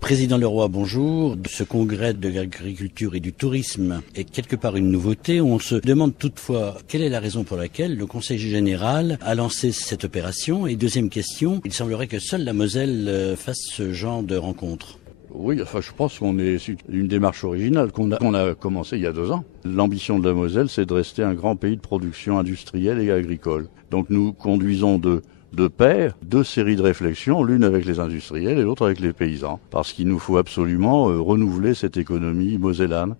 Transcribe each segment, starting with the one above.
Président Leroy, bonjour. Ce congrès de l'agriculture et du tourisme est quelque part une nouveauté. On se demande toutefois quelle est la raison pour laquelle le Conseil général a lancé cette opération. Et deuxième question, il semblerait que seule la Moselle fasse ce genre de rencontre. Oui, je pense qu'on est une démarche originale qu'on a commencé il y a 2 ans. L'ambition de la Moselle, c'est de rester un grand pays de production industrielle et agricole. Donc nous conduisons de pair 2 séries de réflexions, l'une avec les industriels et l'autre avec les paysans, parce qu'il nous faut absolument renouveler cette économie mosellane.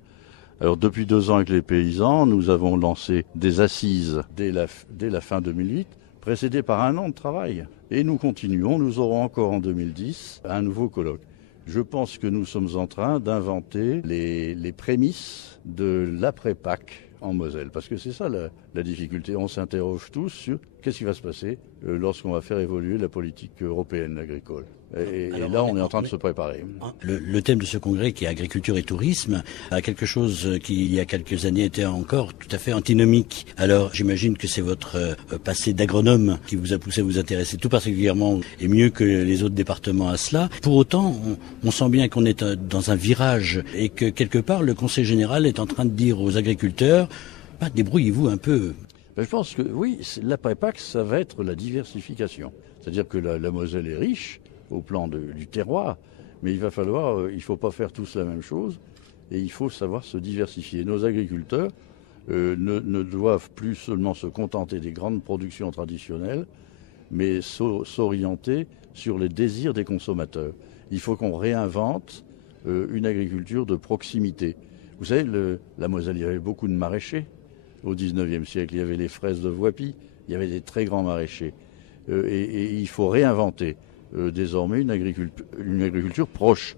Alors depuis 2 ans avec les paysans, nous avons lancé des assises dès la fin 2008, précédées par 1 an de travail. Et nous continuons, nous aurons encore en 2010 un nouveau colloque. Je pense que nous sommes en train d'inventer les prémices de l'après-PAC en Moselle, parce que c'est ça la difficulté. On s'interroge tous sur qu'est-ce qui va se passer lorsqu'on va faire évoluer la politique européenne agricole. Et là, on est en train de se préparer. Le thème de ce congrès, qui est agriculture et tourisme, a quelque chose qui, il y a quelques années, était encore tout à fait antinomique. Alors, j'imagine que c'est votre passé d'agronome qui vous a poussé à vous intéresser tout particulièrement et mieux que les autres départements à cela. Pour autant, on sent bien qu'on est dans un virage et que quelque part, le Conseil général est en train de dire aux agriculteurs, débrouillez-vous un peu. Je pense que oui, l'après-PAC, ça va être la diversification. C'est-à-dire que la Moselle est riche au plan du terroir, mais il ne faut pas faire tous la même chose et il faut savoir se diversifier. Nos agriculteurs ne doivent plus seulement se contenter des grandes productions traditionnelles, mais s'orienter sur les désirs des consommateurs. Il faut qu'on réinvente une agriculture de proximité. Vous savez, la Moselle, il y avait beaucoup de maraîchers au XIXe siècle. Il y avait les fraises de Voipy, il y avait des très grands maraîchers. Et il faut réinventer désormais une agriculture proche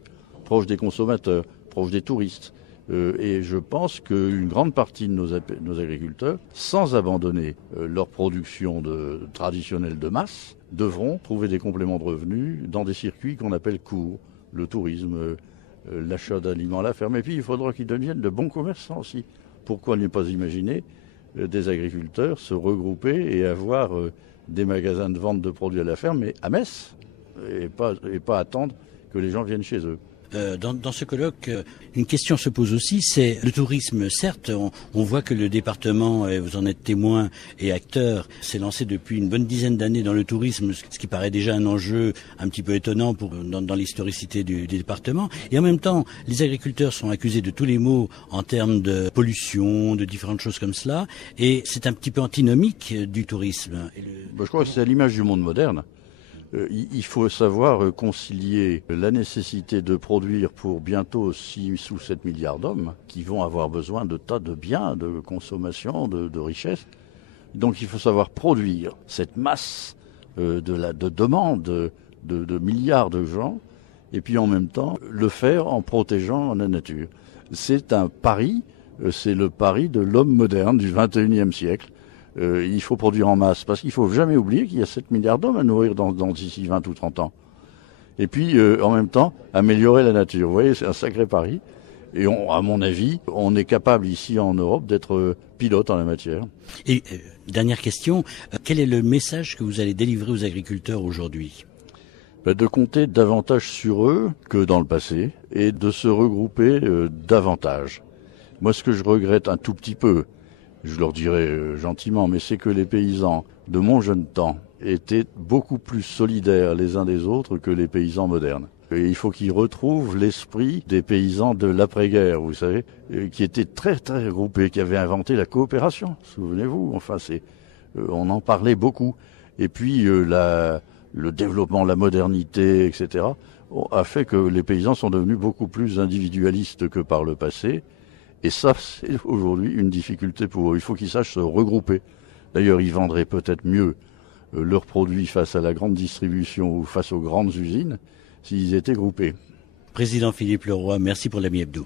des consommateurs, proche des touristes. Et je pense qu'une grande partie de nos agriculteurs, sans abandonner leur production traditionnelle de masse, devront trouver des compléments de revenus dans des circuits qu'on appelle courts, le tourisme, l'achat d'aliments à la ferme. Et puis il faudra qu'ils deviennent de bons commerçants aussi. Pourquoi ne pas imaginer des agriculteurs se regrouper et avoir des magasins de vente de produits à la ferme, mais à Metz, et pas attendre que les gens viennent chez eux. Dans ce colloque, une question se pose aussi, c'est le tourisme. Certes, on voit que le département, et vous en êtes témoin et acteur, s'est lancé depuis une bonne dizaine d'années dans le tourisme, ce qui paraît déjà un enjeu un petit peu étonnant dans l'historicité du département. Et en même temps, les agriculteurs sont accusés de tous les maux en termes de pollution, de différentes choses comme cela, et c'est un petit peu antinomique du tourisme. Je crois que c'est à l'image du monde moderne. Il faut savoir concilier la nécessité de produire pour bientôt 6 ou 7 milliards d'hommes qui vont avoir besoin de tas de biens, de consommation, de richesses. Donc il faut savoir produire cette masse de demande de milliards de gens et puis en même temps le faire en protégeant la nature. C'est un pari, c'est le pari de l'homme moderne du XXIe siècle. Il faut produire en masse, parce qu'il ne faut jamais oublier qu'il y a 7 milliards d'hommes à nourrir d'ici 20 ou 30 ans. Et puis, en même temps, améliorer la nature. Vous voyez, c'est un sacré pari. Et à mon avis, on est capable ici en Europe d'être pilote en la matière. Et dernière question, quel est le message que vous allez délivrer aux agriculteurs aujourd'hui ? De compter davantage sur eux que dans le passé et de se regrouper davantage. Moi, ce que je regrette un tout petit peu, je leur dirais gentiment, mais c'est que les paysans de mon jeune temps étaient beaucoup plus solidaires les uns des autres que les paysans modernes. Et il faut qu'ils retrouvent l'esprit des paysans de l'après-guerre, vous savez, qui étaient très très regroupés, qui avaient inventé la coopération, souvenez-vous, enfin on en parlait beaucoup. Et puis le développement, la modernité, etc., a fait que les paysans sont devenus beaucoup plus individualistes que par le passé. Et ça, c'est aujourd'hui une difficulté pour eux. Il faut qu'ils sachent se regrouper. D'ailleurs, ils vendraient peut-être mieux leurs produits face à la grande distribution ou face aux grandes usines s'ils étaient groupés. Président Philippe Leroy, merci pour l'Ami Hebdo.